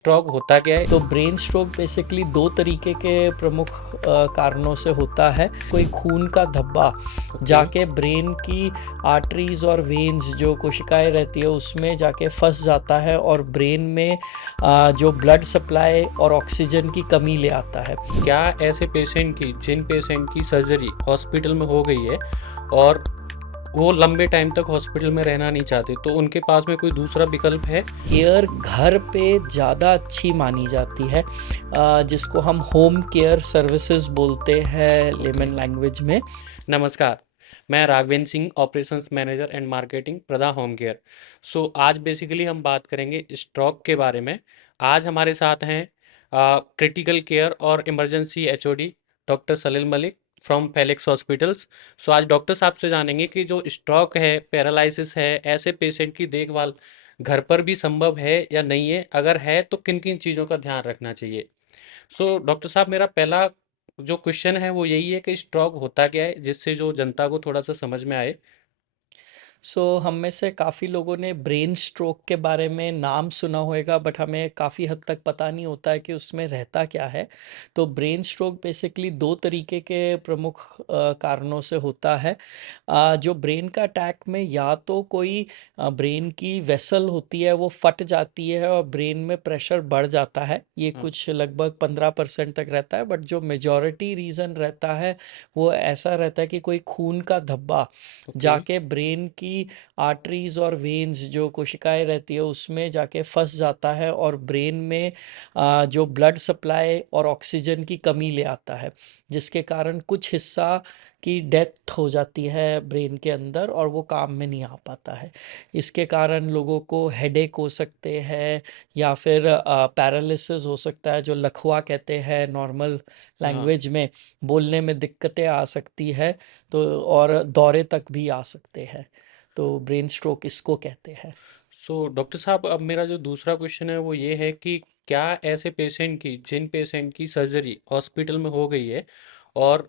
Stroke होता क्या है? तो ब्रेन स्ट्रोक बेसिकली दो तरीके के प्रमुख कारणों से होता है। कोई खून का धब्बा जाके ब्रेन की आर्टरीज और वेन्स जो कोशिकाएं रहती है उसमें जाके फंस जाता है और ब्रेन में जो ब्लड सप्लाई और ऑक्सीजन की कमी ले आता है। क्या ऐसे पेशेंट की जिन पेशेंट की सर्जरी हॉस्पिटल में हो गई है और वो लंबे टाइम तक हॉस्पिटल में रहना नहीं चाहते, तो उनके पास में कोई दूसरा विकल्प है? केयर घर पे ज़्यादा अच्छी मानी जाती है, जिसको हम होम केयर सर्विसेज बोलते हैं लेमन लैंग्वेज में। नमस्कार, मैं Raghavendra Singh, operations manager and marketing, Prada home care. आज बेसिकली हम बात करेंगे स्ट्रोक के बारे में। आज हमारे साथ हैं क्रिटिकल केयर और emergency HOD doctor Salil Malik from Felix hospitals. आज डॉक्टर साहब से जानेंगे कि जो स्ट्रोक है, पैरालिसिस है, ऐसे पेशेंट की देखभाल घर पर भी संभव है या नहीं है? अगर है तो किन किन चीज़ों का ध्यान रखना चाहिए? डॉक्टर साहब, मेरा पहला जो क्वेश्चन है वो यही है कि स्ट्रोक होता क्या है, जिससे जो जनता को थोड़ा सा समझ में आए। हम में से काफ़ी लोगों ने ब्रेन स्ट्रोक के बारे में नाम सुना होगा, बट हमें काफ़ी हद तक पता नहीं होता है कि उसमें रहता क्या है। तो ब्रेन स्ट्रोक बेसिकली दो तरीके के प्रमुख कारणों से होता है। जो ब्रेन का अटैक में या तो कोई ब्रेन की वेसल होती है वो फट जाती है और ब्रेन में प्रेशर बढ़ जाता है, ये हाँ। कुछ लगभग 15% तक रहता है। बट जो मेजॉरिटी रीज़न रहता है वो ऐसा रहता है कि कोई खून का धब्बा ओके। जाके ब्रेन की आर्टरीज और वेन्स जो कोशिकाएं रहती है उसमें जाके फंस जाता है और ब्रेन में जो ब्लड सप्लाई और ऑक्सीजन की कमी ले आता है, जिसके कारण कुछ हिस्सा की डेथ हो जाती है ब्रेन के अंदर और वो काम में नहीं आ पाता है। इसके कारण लोगों को हेडेक हो सकते हैं या फिर पैरालिसिस हो सकता है, जो लकवा कहते हैं नॉर्मल हाँ। लैंग्वेज में। बोलने में दिक्कतें आ सकती है, तो और दौरे तक भी आ सकते हैं। तो ब्रेन स्ट्रोक इसको कहते हैं। डॉक्टर साहब, अब मेरा जो दूसरा क्वेश्चन है वो ये है कि क्या ऐसे पेशेंट की जिन पेशेंट की सर्जरी हॉस्पिटल में हो गई है और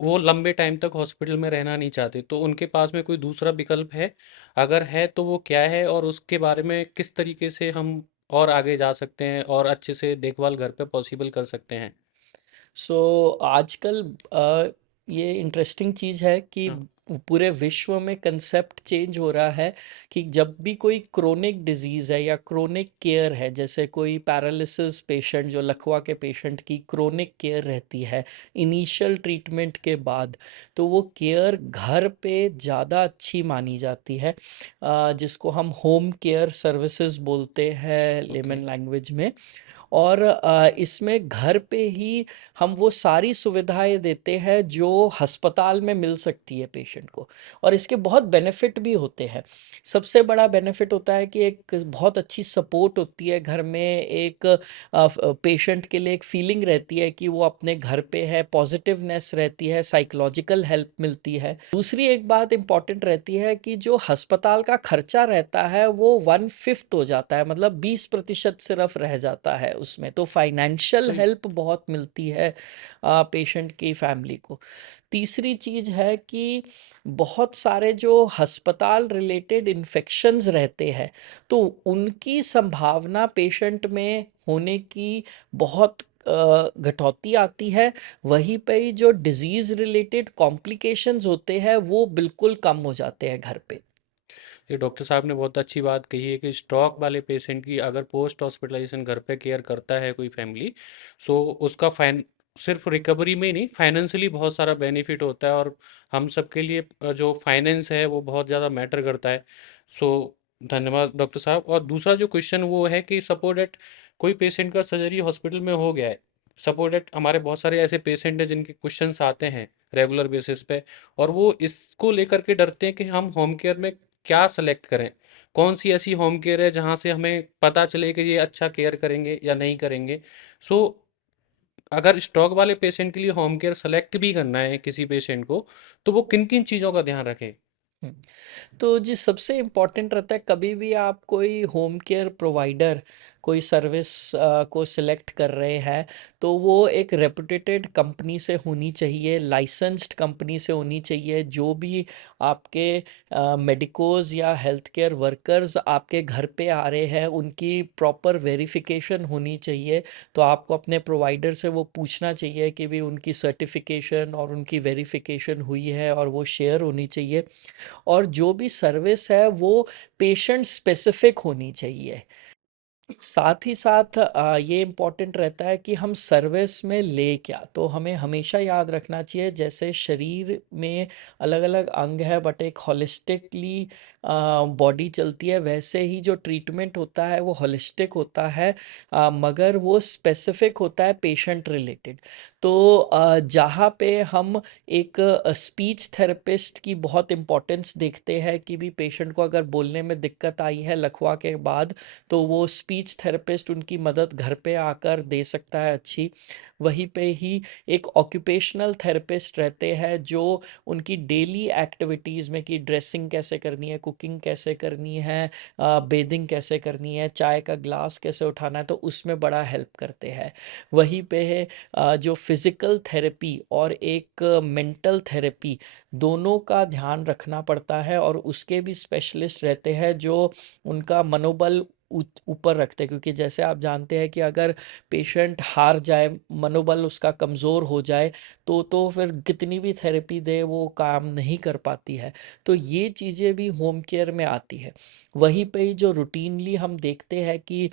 वो लंबे टाइम तक हॉस्पिटल में रहना नहीं चाहते, तो उनके पास में कोई दूसरा विकल्प है? अगर है तो वो क्या है, और उसके बारे में किस तरीके से हम और आगे जा सकते हैं और अच्छे से देखभाल घर पे पॉसिबल कर सकते हैं? आजकल ये इंटरेस्टिंग चीज़ है कि हाँ। पूरे विश्व में कंसेप्ट चेंज हो रहा है कि जब भी कोई क्रोनिक डिजीज़ है या क्रोनिक केयर है, जैसे कोई पैरालिसिस पेशेंट, जो लकवा के पेशेंट की क्रोनिक केयर रहती है इनिशियल ट्रीटमेंट के बाद, तो वो केयर घर पे ज़्यादा अच्छी मानी जाती है, जिसको हम होम केयर सर्विसेज बोलते हैं ओके। लेमन लैंग्वेज में। और इसमें घर पे ही हम वो सारी सुविधाएं देते हैं जो अस्पताल में मिल सकती है पेशेंट को, और इसके बहुत बेनिफिट भी होते हैं। सबसे बड़ा बेनिफिट होता है कि एक बहुत अच्छी सपोर्ट होती है घर में, एक पेशेंट के लिए एक फीलिंग रहती है कि वो अपने घर पे है, पॉजिटिवनेस रहती है, साइकोलॉजिकल हेल्प मिलती है। दूसरी एक बात इम्पॉर्टेंट रहती है कि जो अस्पताल का खर्चा रहता है वो 1/5 हो जाता है, मतलब 20% सिर्फ रह जाता है उसमें। तो फाइनेंशियल तो हेल्प बहुत मिलती है पेशेंट की फैमिली को। तीसरी चीज़ है कि बहुत सारे जो अस्पताल रिलेटेड इन्फेक्शंस रहते हैं, तो उनकी संभावना पेशेंट में होने की बहुत घटौती आती है। वहीं पे ही जो डिजीज़ रिलेटेड कॉम्प्लिकेशंस होते हैं वो बिल्कुल कम हो जाते हैं घर पे। ये डॉक्टर साहब ने बहुत अच्छी बात कही है कि स्ट्रोक वाले पेशेंट की अगर पोस्ट हॉस्पिटलाइजेशन घर पे केयर करता है कोई फैमिली, उसका फाइन सिर्फ रिकवरी में ही नहीं, फाइनेंशियली बहुत सारा बेनिफिट होता है, और हम सबके लिए जो फाइनेंस है वो बहुत ज़्यादा मैटर करता है। धन्यवाद डॉक्टर साहब। और दूसरा जो क्वेश्चन वो है कि सपोज डेट कोई पेशेंट का सर्जरी हॉस्पिटल में हो गया है। सपोज डेट हमारे बहुत सारे ऐसे पेशेंट हैं जिनके क्वेश्चंस आते हैं रेगुलर बेसिस पे, और वो इसको लेकर के डरते हैं कि हम होम केयर में क्या सेलेक्ट करें? कौन सी ऐसी होम केयर है जहाँ से हमें पता चले कि ये अच्छा केयर करेंगे या नहीं करेंगे? सो अगर स्ट्रोक वाले पेशेंट के लिए होम केयर सेलेक्ट भी करना है किसी पेशेंट को, तो वो किन-किन चीज़ों का ध्यान रखें? तो जी सबसे इम्पोर्टेंट रहता है, कभी भी आप कोई होम केयर प्रोवाइडर कोई सर्विस को सिलेक्ट कर रहे हैं, तो वो एक रेपुटेटेड कंपनी से होनी चाहिए, लाइसेंस्ड कंपनी से होनी चाहिए। जो भी आपके मेडिकोज या हेल्थ केयर वर्कर्स आपके घर पे आ रहे हैं, उनकी प्रॉपर वेरिफिकेशन होनी चाहिए। तो आपको अपने प्रोवाइडर से वो पूछना चाहिए कि भी उनकी सर्टिफिकेशन और उनकी वेरिफिकेशन हुई है, और वो शेयर होनी चाहिए। और जो भी सर्विस है वो पेशेंट स्पेसिफिक होनी चाहिए। साथ ही साथ ये इम्पोर्टेंट रहता है कि हम सर्विस में ले क्या, तो हमें हमेशा याद रखना चाहिए, जैसे शरीर में अलग अलग अंग है बट एक हॉलिस्टिकली बॉडी चलती है, वैसे ही जो ट्रीटमेंट होता है वो हॉलिस्टिक होता है, मगर वो स्पेसिफिक होता है पेशेंट रिलेटेड। तो जहाँ पे हम एक स्पीच थेरेपिस्ट की बहुत इम्पोर्टेंस देखते हैं कि भी पेशेंट को अगर बोलने में दिक्कत आई है लकवा के बाद, तो वो स्पीच थेरेपिस्ट उनकी मदद घर पे आकर दे सकता है अच्छी। वहीं पे ही एक ऑक्यूपेशनल थेरेपिस्ट रहते हैं जो उनकी डेली एक्टिविटीज़ में कि ड्रेसिंग कैसे करनी है, कुकिंग कैसे करनी है, बेदिंग कैसे करनी है, चाय का ग्लास कैसे उठाना है, तो उसमें बड़ा हेल्प करते हैं। वहीं पे है जो फिज़िकल थेरेपी और एक मेंटल थेरेपी, दोनों का ध्यान रखना पड़ता है, और उसके भी स्पेशलिस्ट रहते हैं जो उनका मनोबल ऊपर रखते हैं। क्योंकि जैसे आप जानते हैं कि अगर पेशेंट हार जाए, मनोबल उसका कमज़ोर हो जाए, तो फिर कितनी भी थेरेपी दे वो काम नहीं कर पाती है। तो ये चीज़ें भी होम केयर में आती है। वहीं पे ही जो रूटीनली हम देखते हैं कि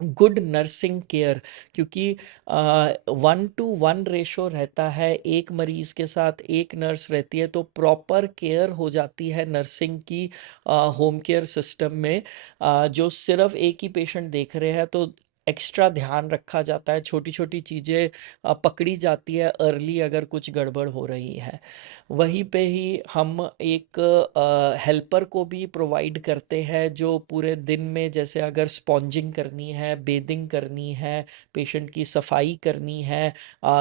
गुड नर्सिंग केयर, क्योंकि 1:1 रेशो रहता है, एक मरीज के साथ एक नर्स रहती है, तो प्रॉपर केयर हो जाती है नर्सिंग की होम केयर सिस्टम में। जो सिर्फ एक ही पेशेंट देख रहे हैं तो एक्स्ट्रा ध्यान रखा जाता है, छोटी छोटी चीज़ें पकड़ी जाती है अर्ली अगर कुछ गड़बड़ हो रही है। वहीं पे ही हम एक हेल्पर को भी प्रोवाइड करते हैं जो पूरे दिन में, जैसे अगर स्पॉन्जिंग करनी है, बेदिंग करनी है, पेशेंट की सफाई करनी है,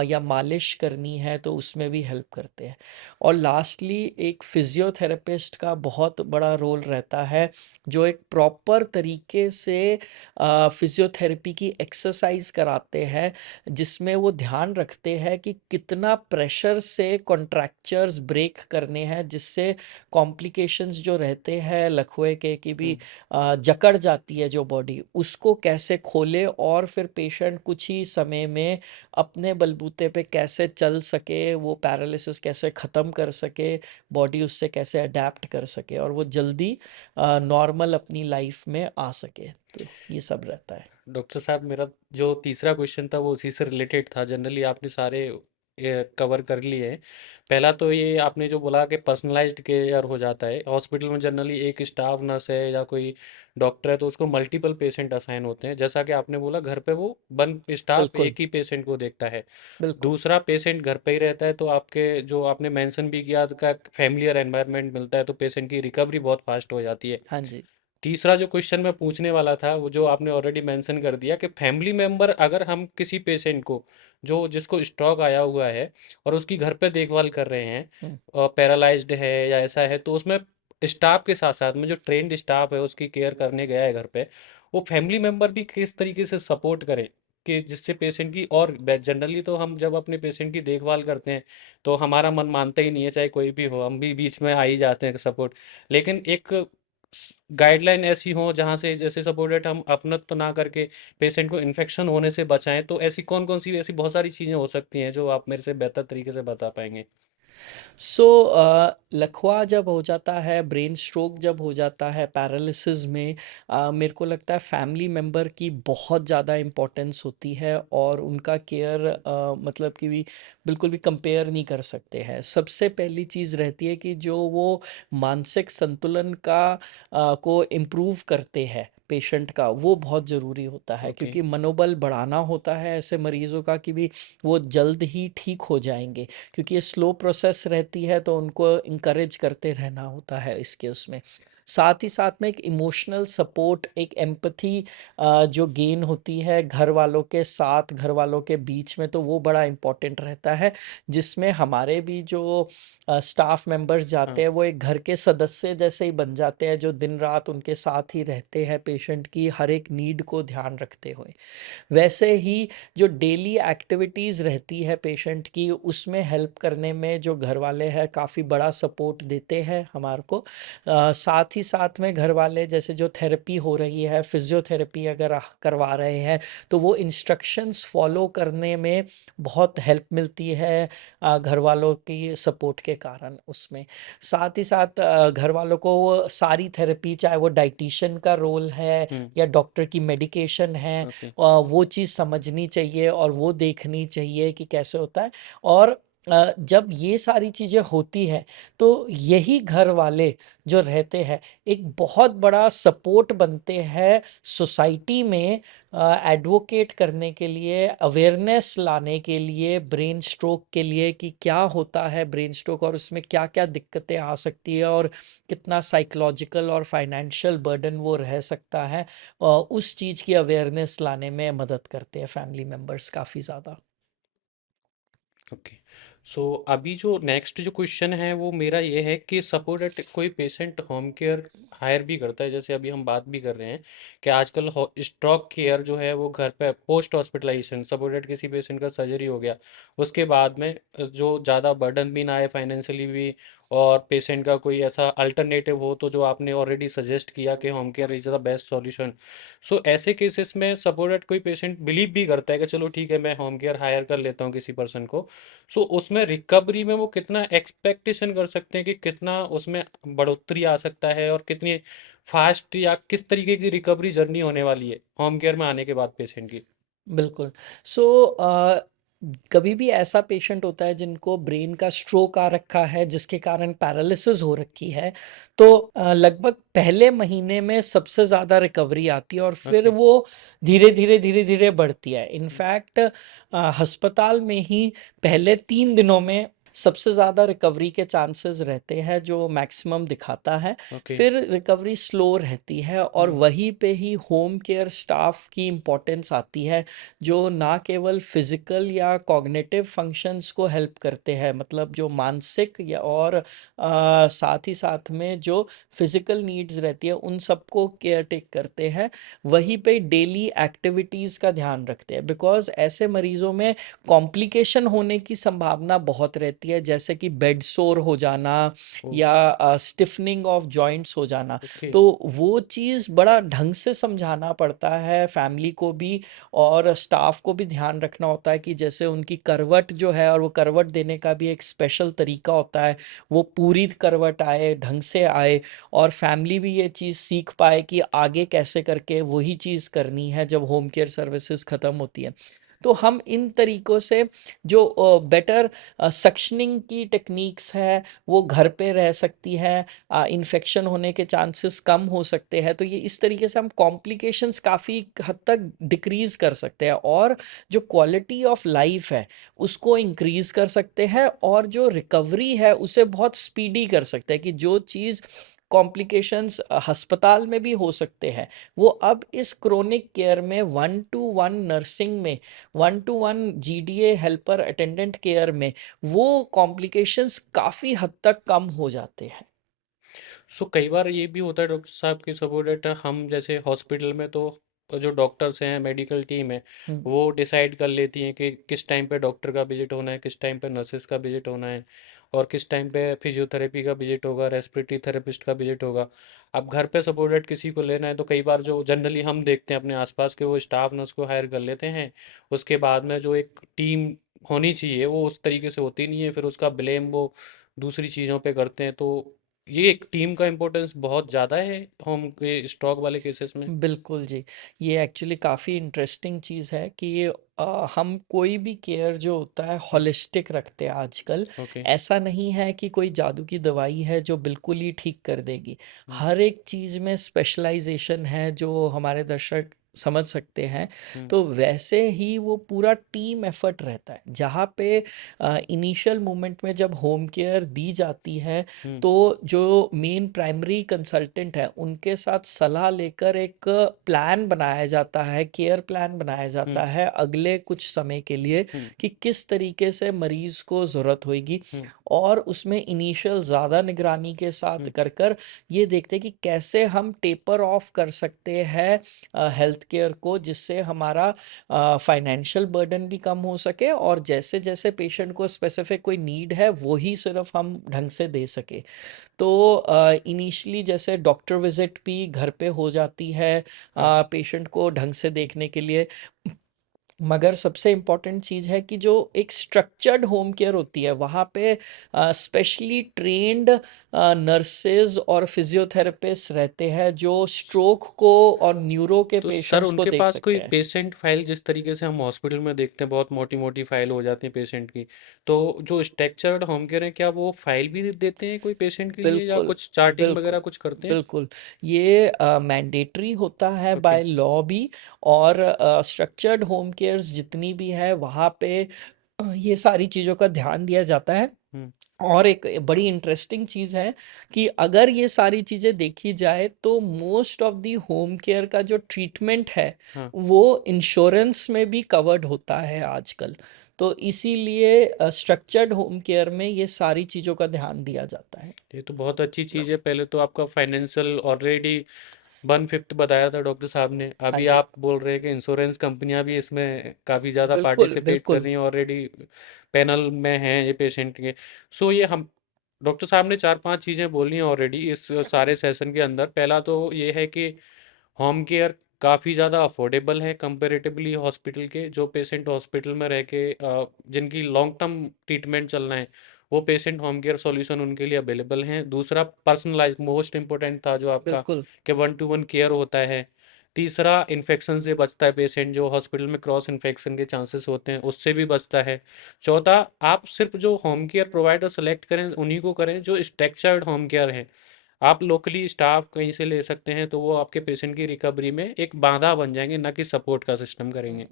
या मालिश करनी है, तो उसमें भी हेल्प करते हैं। और लास्टली एक फिजियोथेरेपिस्ट का बहुत बड़ा रोल रहता है, जो एक प्रॉपर तरीके से फिजियोथेरेपी की एक्सरसाइज कराते हैं, जिसमें वो ध्यान रखते हैं कि कितना प्रेशर से कॉन्ट्रैक्चर्स ब्रेक करने हैं, जिससे कॉम्प्लिकेशंस जो रहते हैं लकवे के कि भी हम्म। जकड़ जाती है जो बॉडी, उसको कैसे खोले और फिर पेशेंट कुछ ही समय में अपने बलबूते पे कैसे चल सके, वो पैरालिसिस कैसे ख़त्म कर सके, बॉडी उससे कैसे अडेप्ट कर सके, और वो जल्दी नॉर्मल अपनी लाइफ में आ सके। तो ये सब रहता है। डॉक्टर साहब, मेरा जो तीसरा क्वेश्चन था वो उसी से रिलेटेड था। जनरली आपने सारे कवर कर लिए हैं। पहला तो ये आपने जो बोला कि पर्सनलाइज्ड केयर हो जाता है हॉस्पिटल में, जनरली एक स्टाफ नर्स है या कोई डॉक्टर है तो उसको मल्टीपल पेशेंट असाइन होते हैं। जैसा कि आपने बोला घर पे वो वन स्टाफ बिल्कुल, एक ही पेशेंट को देखता है। बिल्कुल। दूसरा, पेशेंट घर पे ही रहता है तो आपके जो आपने मेंशन भी किया का फैमिलियर एनवायरनमेंट मिलता है तो पेशेंट की रिकवरी बहुत फास्ट हो जाती है। हाँ जी। तीसरा जो क्वेश्चन मैं पूछने वाला था वो जो आपने ऑलरेडी मेंशन कर दिया कि फैमिली मेंबर, अगर हम किसी पेशेंट को जो जिसको स्ट्रोक आया हुआ है और उसकी घर पे देखभाल कर रहे हैं हम्म। और पैरालाइज्ड है या ऐसा है, तो उसमें स्टाफ के साथ साथ में जो ट्रेंड स्टाफ है उसकी केयर करने गया है घर पे, वो फैमिली मेंबर भी किस तरीके से सपोर्ट करे कि जिससे पेशेंट की, और जनरली तो हम जब अपने पेशेंट की देखभाल करते हैं तो हमारा मन मानता ही नहीं है, चाहे कोई भी हो, हम भी बीच में आ ही जाते हैं सपोर्ट। लेकिन एक गाइडलाइन ऐसी हो जहाँ से जैसे सपोर्टेड हम अपनत्व ना करके पेशेंट को इन्फेक्शन होने से बचाएं, तो ऐसी कौन कौन सी ऐसी बहुत सारी चीज़ें हो सकती हैं जो आप मेरे से बेहतर तरीके से बता पाएंगे। सो लकवा जब हो जाता है, ब्रेन स्ट्रोक जब हो जाता है पैरालिसिस में, मेरे को लगता है फैमिली मेम्बर की बहुत ज़्यादा इम्पोर्टेंस होती है, और उनका केयर मतलब कि भी बिल्कुल भी कंपेयर नहीं कर सकते हैं। सबसे पहली चीज़ रहती है कि जो वो मानसिक संतुलन को इम्प्रूव करते हैं पेशेंट का, वो बहुत ज़रूरी होता है, ओके। क्योंकि मनोबल बढ़ाना होता है ऐसे मरीज़ों का कि भी वो जल्द ही ठीक हो जाएंगे। क्योंकि ये स्लो प्रोसेस रहती है तो उनको इंकरेज करते रहना होता है इसके उसमें। साथ ही साथ में एक इमोशनल सपोर्ट, एक एम्पैथी जो गेन होती है घर वालों के साथ, घर वालों के बीच में, तो वो बड़ा इम्पोर्टेंट रहता है, जिसमें हमारे भी जो स्टाफ मेंबर्स जाते हाँ। हैं वो एक घर के सदस्य जैसे ही बन जाते हैं, जो दिन रात उनके साथ ही रहते हैं पेशेंट की हर एक नीड को ध्यान रखते हुए। वैसे ही जो डेली एक्टिविटीज़ रहती है पेशेंट की, उसमें हेल्प करने में जो घर वाले हैं काफ़ी बड़ा सपोर्ट देते हैं हमारे को। साथ ही साथ में घर वाले जैसे जो थेरेपी हो रही है, फिजियोथेरेपी अगर करवा रहे हैं, तो वो इंस्ट्रक्शंस फॉलो करने में बहुत हेल्प मिलती है घर वालों की सपोर्ट के कारण उसमें। साथ ही साथ घर वालों को वो सारी थेरेपी, चाहे वो डाइटिशियन का रोल है हुँ। या डॉक्टर की मेडिकेशन है, ओके। वो चीज़ समझनी चाहिए और वो देखनी चाहिए कि कैसे होता है। और जब ये सारी चीज़ें होती हैं, तो यही घर वाले जो रहते हैं, एक बहुत बड़ा सपोर्ट बनते हैं सोसाइटी में एडवोकेट करने के लिए, अवेयरनेस लाने के लिए, ब्रेन स्ट्रोक के लिए कि क्या होता है ब्रेन स्ट्रोक और उसमें क्या-क्या दिक्कतें आ सकती है और कितना साइकोलॉजिकल और फाइनेंशियल बर्डन वो रह सकता है। उस चीज़ की अवेयरनेस लाने में मदद करते हैं फैमिली मेंबर्स काफ़ी ज़्यादा। ओके। सो अभी जो नेक्स्ट जो क्वेश्चन है वो मेरा ये है कि सपोज दैट कोई पेशेंट होम केयर हायर भी करता है, जैसे अभी हम बात भी कर रहे हैं कि आजकल स्ट्रोक केयर जो है वो घर पे पोस्ट हॉस्पिटलाइजेशन, सपोज दैट किसी पेशेंट का सर्जरी हो गया उसके बाद में जो ज़्यादा बर्डन भी ना आए फाइनेंशियली भी, और पेशेंट का कोई ऐसा अल्टरनेटिव हो तो जो आपने ऑलरेडी सजेस्ट किया कि home care is the best solution. So ऐसे केसेस में सपोज दैट कोई पेशेंट बिलीव भी करता है कि चलो ठीक है मैं होम केयर हायर कर लेता हूँ किसी पर्सन को, सो उसमें रिकवरी में वो कितना एक्सपेक्टेशन कर सकते हैं कि कितना उसमें बढ़ोतरी आ सकता है और कितनी फास्ट या किस तरीके की रिकवरी जर्नी होने वाली है होम केयर में आने के बाद पेशेंट की। बिल्कुल। सो कभी भी ऐसा पेशेंट होता है जिनको ब्रेन का स्ट्रोक आ रखा है, जिसके कारण पैरालिसिस हो रखी है, तो लगभग पहले महीने में सबसे ज़्यादा रिकवरी आती है और फिर ओके। वो धीरे-धीरे, धीरे-धीरे बढ़ती है। इनफैक्ट अस्पताल में ही पहले 3 दिनों में सबसे ज़्यादा रिकवरी के चांसेस रहते हैं, जो मैक्सिमम दिखाता है। ओके। फिर रिकवरी स्लो रहती है और हम्म। वहीं पे ही होम केयर स्टाफ की इम्पोर्टेंस आती है, जो ना केवल फिजिकल या कॉग्निटिव फंक्शंस को हेल्प करते हैं, मतलब जो मानसिक या और साथ ही साथ में जो फिजिकल नीड्स रहती है उन सबको केयर टेक करते हैं। वहीं पे डेली एक्टिविटीज़ का ध्यान रखते हैं, बिकॉज ऐसे मरीजों में कॉम्प्लिकेशन होने की संभावना बहुत रहती है, जैसे कि बेड सोर हो जाना ओ। या स्टिफनिंग ऑफ जॉइंट्स हो जाना। ओके। तो वो चीज़ बड़ा ढंग से समझाना पड़ता है फैमिली को भी, और स्टाफ को भी ध्यान रखना होता है कि जैसे उनकी करवट जो है, और वो करवट देने का भी एक स्पेशल तरीका होता है, वो पूरी करवट आए, ढंग से आए, और फैमिली भी ये चीज़ सीख पाए कि आगे कैसे करके वही चीज़ करनी है जब होम केयर सर्विसेज ख़त्म होती है। तो हम इन तरीकों से जो बेटर सक्शनिंग की टेक्निक्स है वो घर पे रह सकती है, इन्फेक्शन होने के चांसेस कम हो सकते हैं, तो ये इस तरीके से हम कॉम्प्लिकेशंस काफ़ी हद तक डिक्रीज कर सकते हैं और जो क्वालिटी ऑफ लाइफ है उसको इंक्रीज कर सकते हैं, और जो रिकवरी है उसे बहुत स्पीडी कर सकते हैं, कि जो चीज़ कॉम्प्लिकेशंस अस्पताल में भी हो सकते हैं, वो अब इस क्रोनिक केयर में 1-to-1 नर्सिंग में, 1-to-1 GDA helper attendant care में वो कॉम्प्लिकेशंस काफ़ी हद तक कम हो जाते हैं। सो कई बार ये भी होता है डॉक्टर साहब कि सपोज दैट हम जैसे हॉस्पिटल में तो जो डॉक्टर्स हैं मेडिकल टीम है हुँ। वो डिसाइड कर लेती हैं कि किस टाइम पे डॉक्टर का विजिट होना है, किस टाइम पे नर्सेस का विजिट होना है, और किस टाइम पे फिजियोथेरेपी का विजिट होगा, रेस्पिरेटरी थेरेपिस्ट का विजिट होगा। अब घर पे सपोज दैट किसी को लेना है तो कई बार जो जनरली हम देखते हैं अपने आसपास के वो स्टाफ नर्स को हायर कर लेते हैं, उसके बाद में जो एक टीम होनी चाहिए वो उस तरीके से होती नहीं है, फिर उसका ब्लेम वो दूसरी चीज़ों पे करते हैं। तो ये एक टीम का इम्पोर्टेंस बहुत ज़्यादा है होम के स्ट्रोक वाले केसेस में। बिल्कुल जी। ये एक्चुअली काफ़ी इंटरेस्टिंग चीज़ है कि हम कोई भी केयर जो होता है हुँ। हॉलिस्टिक रखते हैं आजकल। ओके। ऐसा नहीं है कि कोई जादू की दवाई है जो बिल्कुल ही ठीक कर देगी। हुँ। हर एक चीज़ में स्पेशलाइज़ेशन है, जो हमारे दर्शक समझ सकते हैं, हुँ, तो वैसे ही वो पूरा टीम एफर्ट रहता है। जहाँ पे इनिशियल मोमेंट में जब होम केयर दी जाती है, हुँ, तो जो मेन प्राइमरी कंसल्टेंट है उनके साथ सलाह लेकर एक प्लान बनाया जाता है, केयर प्लान बनाया हुँ, जाता है अगले कुछ समय के लिए, हुँ, कि किस तरीके से मरीज को ज़रूरत होगी। हुँ, और उसमें इनिशियल ज़्यादा निगरानी के साथ हुँ, कर कर ये देखते हैं कि कैसे हम टेपर ऑफ कर सकते हैं हेल्थ केयर को, जिससे हमारा फाइनेंशियल बर्डन भी कम हो सके, और जैसे जैसे पेशेंट को स्पेसिफिक कोई नीड है वो ही सिर्फ हम ढंग से दे सके। तो इनिशियली जैसे डॉक्टर विजिट भी घर पे हो जाती है हाँ। पेशेंट को ढंग से देखने के लिए। मगर सबसे इम्पॉर्टेंट चीज़ है कि जो एक स्ट्रक्चर्ड होम केयर होती है वहाँ पे स्पेशली ट्रेन्ड नर्सेज और फिजियोथेरेपिस्ट रहते हैं जो स्ट्रोक को और न्यूरो के तो सर पेशेंट्स को उनके देख पास कोई सकते हैं। पेशेंट फाइल जिस तरीके से हम हॉस्पिटल में देखते हैं बहुत मोटी मोटी फाइल हो जाती है पेशेंट की, तो जो स्ट्रक्चर्ड होम केयर है क्या वो फाइल भी देते हैं कोई पेशेंट के लिए या बिल्कुल, कुछ चार्टिंग बिल्कुल, वगैरह कुछ करते हैं? बिल्कुल। ये मैंडेटरी होता है ओके। बाय लॉ भी। और स्ट्रक्चर्ड होम केयर्स जितनी भी है वहाँ पे ये सारी चीज़ों का ध्यान दिया जाता है। हम्म। और एक बड़ी इंटरेस्टिंग चीज़ है कि अगर ये सारी चीज़ें देखी जाए तो most of the home care का जो ट्रीटमेंट है हाँ। वो इंश्योरेंस में भी कवर्ड होता है आजकल। तो इसीलिए स्ट्रक्चर्ड होम केयर में ये सारी चीज़ों का ध्यान दिया जाता है। ये तो बहुत अच्छी चीज़ है। पहले तो आपका फाइनेंशियल ऑलरेडी 1/5 बताया था डॉक्टर साहब ने, हाँ अभी जी। आप बोल रहे हैं कि इंश्योरेंस कंपनियां भी इसमें काफ़ी ज़्यादा बिल्कुल, पार्टिसिपेट कर बिल्कुल, रही हैं ऑलरेडी, पैनल में हैं ये पेशेंट के। सो ये हम डॉक्टर साहब ने 4-5 चीज़ें बोली हैं ऑलरेडी इस सारे सेशन के अंदर। पहला तो ये है कि होम केयर काफ़ी ज़्यादा अफोर्डेबल है कंपेरेटिवली हॉस्पिटल के। जो पेशेंट हॉस्पिटल में रह के जिनकी लॉन्ग टर्म ट्रीटमेंट चलना है, वो पेशेंट होम केयर सॉल्यूशन उनके लिए अवेलेबल हैं। दूसरा, पर्सनलाइज मोस्ट इंपॉर्टेंट था जो आपका, बिल्कुल, कि 1-to-1 केयर होता है। तीसरा, इन्फेक्शन से बचता है पेशेंट, जो हॉस्पिटल में क्रॉस इन्फेक्शन के चांसेस होते हैं उससे भी बचता है। चौथा, आप सिर्फ जो होम केयर प्रोवाइडर सेलेक्ट करें उन्हीं को करें जो स्ट्रक्चर्ड होम केयर है। आप लोकली स्टाफ कहीं से ले सकते हैं तो वो आपके पेशेंट की रिकवरी में एक बाधा बन जाएंगे, ना कि सपोर्ट का सिस्टम करेंगे।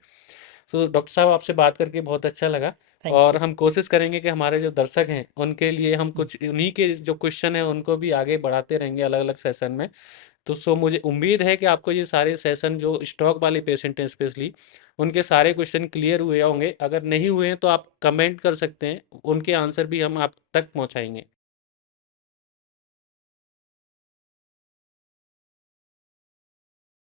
तो डॉक्टर साहब आपसे बात करके बहुत अच्छा लगा। थैंक और यू। हम कोशिश करेंगे कि हमारे जो दर्शक हैं उनके लिए हम कुछ उन्हीं के जो क्वेश्चन हैं उनको भी आगे बढ़ाते रहेंगे अलग अलग सेशन में। तो मुझे उम्मीद है कि आपको ये सारे सेशन जो स्ट्रोक वाले पेशेंट हैं स्पेशली, उनके सारे क्वेश्चन क्लियर हुए होंगे। अगर नहीं हुए हैं तो आप कमेंट कर सकते हैं, उनके आंसर भी हम आप तक पहुंचाएंगे।